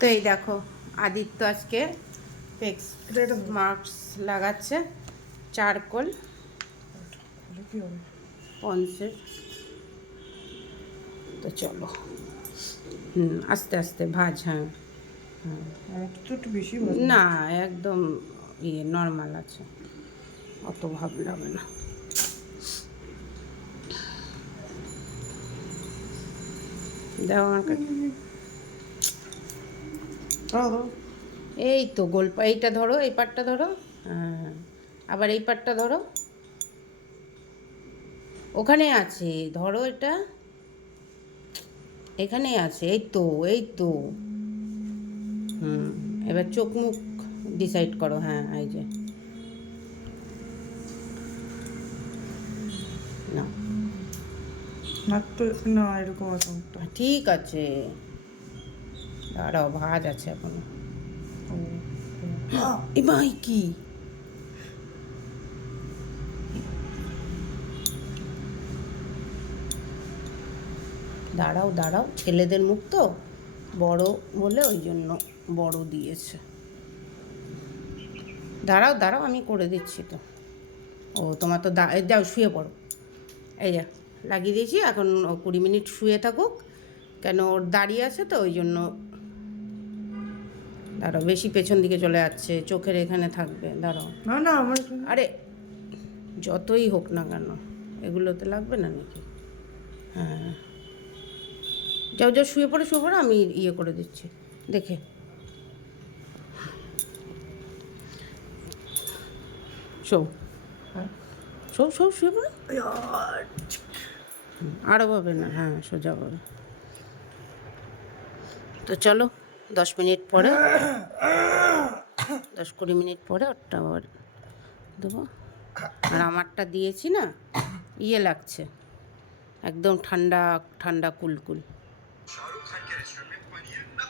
তো এই দেখো আদিত্য আজকে ফেক্স মাস্ক লাগাচ্ছে চারকোল পন্সের। তো চলো আস্তে আস্তে ভাজ। হ্যাঁ একটু বেশি না একদম ইয়ে নর্মাল আছে, অত ভাব লাগে না। দাও আমাকে। এই তো গোল এইটা ধরো, এই পাটটা ধরো। হ্যাঁ আবার এই পাটটা ধরো, ওখানে আছে, ধরো এটা এখানে আছে। এই তো এই তো এবার চোখ মুখ ডিসাইড করো। হ্যাঁ এই যে না না এরকম আছে ঠিক আছে, দাঁড়াও ভাজ আছে এখনো। এ ভাই কি দাঁড়াও দাঁড়াও, ছেলেদের মুখ তো বড় বলে ওই জন্য বড় দিয়েছে। দাঁড়াও দাঁড়াও আমি করে দিচ্ছি তো। ও তোমার তো যাও শুয়ে পড়ো। এই যা লাগিয়ে দিয়েছি, এখন 20 মিনিট শুয়ে থাকুক, কেন ওর দাঁড়িয়ে আছে তো ওই জন্য। দাঁড়াও বেশি পেছন দিকে চলে যাচ্ছে, চোখের এখানে থাকবে। দাঁড়াও না না আমার আরে যতই হোক না কেন এগুলোতে লাগবে না নাকি? হ্যাঁ যাও যাও শুয়ে পড়ে আমি ইয়ে করে দিচ্ছি দেখে। শো শো শো শুয়ে পড়ো, আরও পাবে না। হ্যাঁ সোজা পাবে। তো চলো 10 মিনিট পরে 10-20 মিনিট পরে ওরটা আবার দেবো। আর আমারটা দিয়েছি না ইয়ে লাগছে, একদম ঠান্ডা ঠান্ডা কুলকুল।